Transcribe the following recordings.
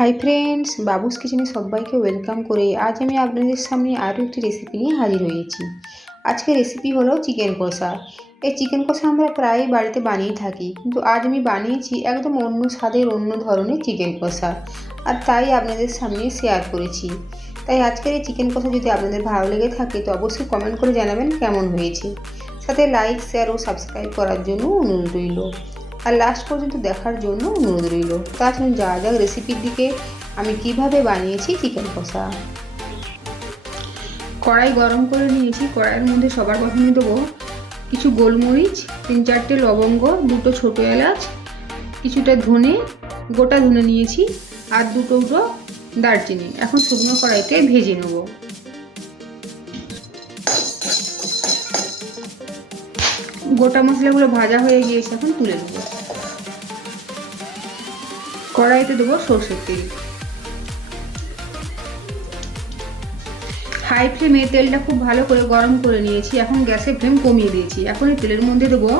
Hi friends বাবুস কিচেনে সবাইকে welcome করে আজ আমি আপনাদের সামনে আরও একটি রেসিপি নিয়ে হাজির হয়েছি। আজকে রেসিপি হলো চিকেন কষা। এই চিকেন কষা আমরা প্রায় বাড়িতে বানিয়ে থাকি, কিন্তু আজ আমি বানিয়েছি একদম অন্য স্বাদের, অন্য ধরনের চিকেন কষা। আর তাই আপনাদের সামনে শেয়ার করেছি। তাই আজকের এই চিকেন কষা যদি আপনাদের ভালো লেগে থাকে, তো অবশ্যই কমেন্ট করে জানাবেন কেমন হয়েছে। সাথে লাইক শেয়ার ও সাবস্ক্রাইব করার জন্য অনুরোধ রইল। আর লাস্ট পর্যন্ত দেখার জন্য অনুরোধ রইল। তাছাড়া যা যাক রেসিপির দিকে। আমি কীভাবে বানিয়েছি চিকেন কষা? কড়াই গরম করে নিয়েছি। কড়াইয়ের মধ্যে সবার প্রথমে দেবো কিছু গোলমরিচ, তিন চারটে লবঙ্গ, দুটো ছোটো এলাচ, কিছুটা ধনে, গোটা ধনে নিয়েছি, আর দুটো দুটো দারচিনি। এখন শুকনো কড়াইতে ভেজে নেব। গোটা মশলাগুলো ভাজা হয়ে গিয়েছে, এখন তুলে নেব। কড়াইতে দেবো সর্ষের তেল। হাই ফ্লেমে তেলটা খুব ভালো করে গরম করে নিয়েছি, এখন গ্যাসের ফ্লেম কমিয়ে দিয়েছি। এখন এই তেলের মধ্যে দেবো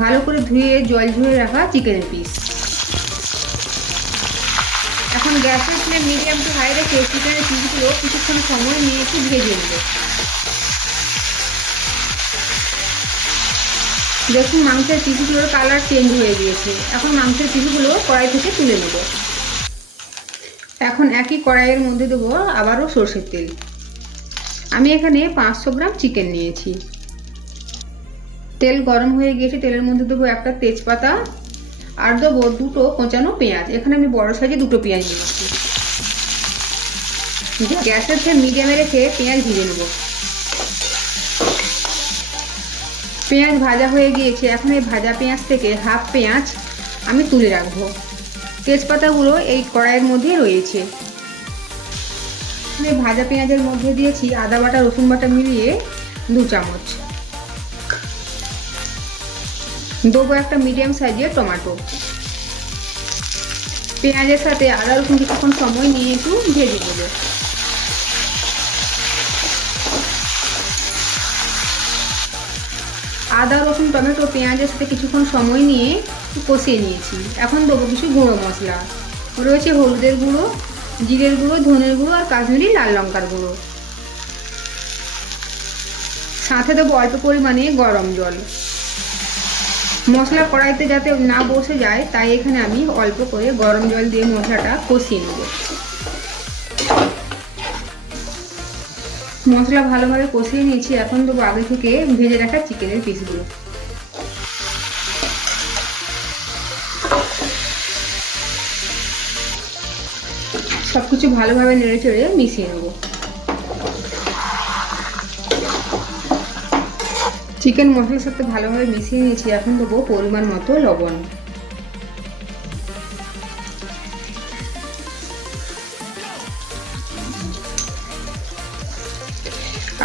ভালো করে ধুয়ে জল ঝুয়ে রাখা চিকেনের পিস। এখন গ্যাসের ফ্লেম মিডিয়াম টু হাই রেখে চিকেনের পিসগুলো কিছুক্ষণ সময় নিয়েছি ভেজে নেব। দেখুন, মাংসের পিসগুলোর কালার চেঞ্জ হয়ে গিয়েছে। এখন মাংসের পিসগুলো কড়াই থেকে তুলে নেব। এখন একই কড়াইয়ের মধ্যে দেবো আবারও সর্ষের তেল। আমি এখানে পাঁচশো গ্রাম চিকেন নিয়েছি। তেল গরম হয়ে গিয়েছে, তেলের মধ্যে দেবো একটা তেজপাতা আর দেবো দুটো কোঁচানো পেঁয়াজ। এখানে আমি বড় সাইজে দুটো পেঁয়াজ নিয়েছি। গ্যাসের ফ্লেম মিডিয়ামে রেখে পেঁয়াজ ভেজে নেব। পেঁয়াজ ভাজা হয়ে গিয়েছে, এখন এই ভাজা পেঁয়াজ থেকে হাফ পেঁয়াজ আমি তুলে রাখব। তেজপাতাগুলো এই কড়াইয়ের মধ্যে রয়েছে। আমি ভাজা পেঁয়াজের মধ্যে দিয়েছি আদা বাটা, রসুন বাটা মিলিয়ে দু চামচ। দেবো একটা মিডিয়াম সাইজের টমেটো। পেঁয়াজের সাথে আদা, রসুন কিছুক্ষণ সময় নিয়ে একটু ভেজে নেব। আদা, রসুন, টমেটো, পেঁয়াজের সাথে কিছুক্ষণ সময় নিয়ে কষিয়ে নিয়েছি। এখন দেবো কিছু গুঁড়ো মশলা। রয়েছে হলুদের গুঁড়ো, জিরের গুঁড়ো, ধনের গুঁড়ো আর কাশ্মীরি লাল লঙ্কার গুঁড়ো। সাথে দেবো অল্প পরিমাণে গরম জল। মশলা কড়াইতে যাতে না বসে যায়, তাই এখানে আমি অল্প করে গরম জল দিয়ে মশলাটা কষিয়ে নেব। মশলা ভালোভাবে কষিয়ে নিয়েছি। এখন দেবো আগে থেকে ভেজে রাখা চিকেনের পিসগুলো। সব কিছু ভালোভাবে নেড়ে চেড়ে মিশিয়ে নেব। চিকেন মশলার সাথে ভালোভাবে মিশিয়ে নিয়েছি। এখন দেবো পরিমাণ মতো লবণ।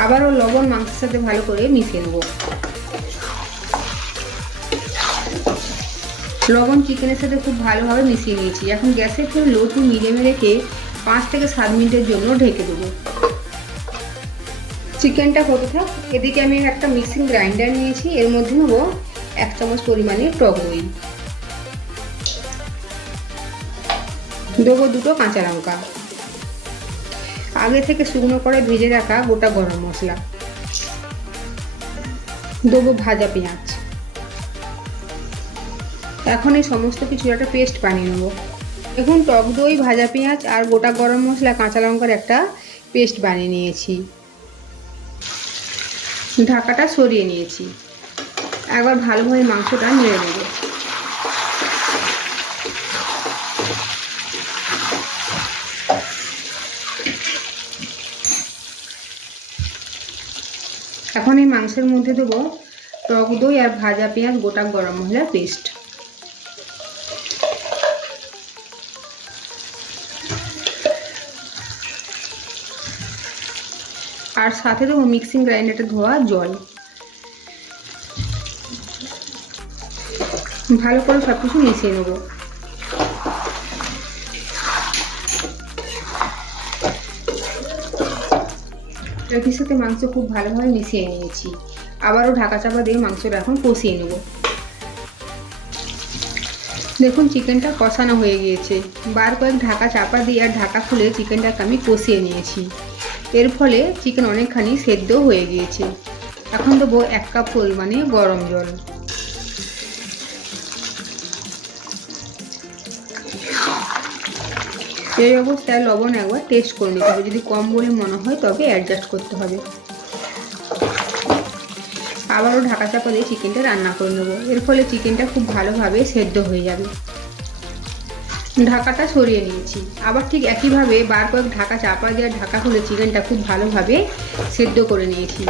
আবারও লবণ মাংসের সাথে ভালো করে মিশিয়ে নেব। লবণ চিকেনের সাথে খুব ভালোভাবে মিশিয়ে নিয়েছি। এখন গ্যাসের ফ্লেম লো টু মিডিয়ামে রেখে পাঁচ থেকে সাত মিনিটের জন্য ঢেকে দেবো। চিকেনটা হতে থাক, এদিকে আমি একটা মিক্সিং গ্রাইন্ডার নিয়েছি। এর মধ্যে নেব এক চামচ পরিমাণে টক দই। দেবো দুটো কাঁচা লঙ্কা। আগে থেকে শুকনো করে ভেজে রাখা গোটা গরম মশলা। দেবো ভাজা পেঁয়াজ। এখন এই সমস্ত কিছু একটা পেস্ট বানিয়ে নেব। দেখুন, টক দই, ভাজা পেঁয়াজ আর গোটা গরম মশলা কাঁচা লঙ্কার একটা পেস্ট বানিয়ে নিয়েছি। ঢাকাটা সরিয়ে নিয়েছি। একবার ভালোভাবে মাংসটা নেড়ে নেব। এখন এই মাংসের মধ্যে দেবো টক দই আর ভাজা পেঁয়াজ, গোটা গরম মশলার পেস্ট। আর সাথে দেবো মিক্সিং গ্রাইন্ডারটা ধোয়া জল। ভালো করে সব কিছু মিশিয়ে নেব। গ্রেভির সাথে মাংস খুব ভালোভাবে মিশিয়ে নিয়েছি। আবারও ঢাকা চাপা দিয়ে মাংসটা এখন কষিয়ে নেব। দেখুন, চিকেনটা কষানো হয়ে গিয়েছে। বার কয়েক ঢাকা চাপা দিয়ে আর ঢাকা খুলে চিকেনটাকে আমি কষিয়ে নিয়েছি। এর ফলে চিকেন অনেকখানি সেদ্ধ হয়ে গিয়েছে। এখন দেবো এক কাপ পরিমাণে গরম জল। এই অবস্থায় লবণ একবার টেস্ট করে নিতে হবে। যদি কম বলে মনে হয়, তবে অ্যাডজাস্ট করতে হবে। আবারও ঢাকা চাপা দিয়ে চিকেনটা রান্না করে নেব। এর ফলে চিকেনটা খুব ভালোভাবে সেদ্ধ হয়ে যাবে। ঢাকাটা সরিয়ে নিয়েছি। আবার ঠিক একইভাবে বার কয়েক ঢাকা চাপা দিয়ে ঢাকা খুলে চিকেনটা খুব ভালোভাবে সেদ্ধ করে নিয়েছি।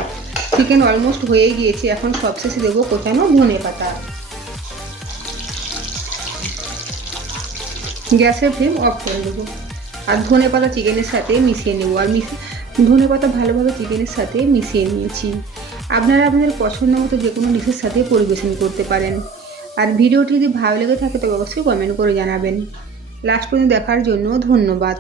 চিকেন অলমোস্ট হয়ে গিয়েছে। এখন সবশেষে দেবো কোচানো ধনে পাতা গ্যাসের ফ্লেম অফ করে দেবো আর ধনে পাতা চিকেনের সাথে মিশিয়ে নেব। আর মিশিয়ে ধনে পাতা ভালোভাবে চিকেনের সাথে মিশিয়ে নিয়েছি। আপনারা আপনাদের পছন্দ মতো যে কোনো ডিশের সাথে পরিবেশন করতে পারেন। আর ভিডিওটি যদি ভালো লেগে থাকে তবে অবশ্যই কমেন্ট করে জানাবেন। লাস্ট পর্যন্ত দেখার জন্য ধন্যবাদ।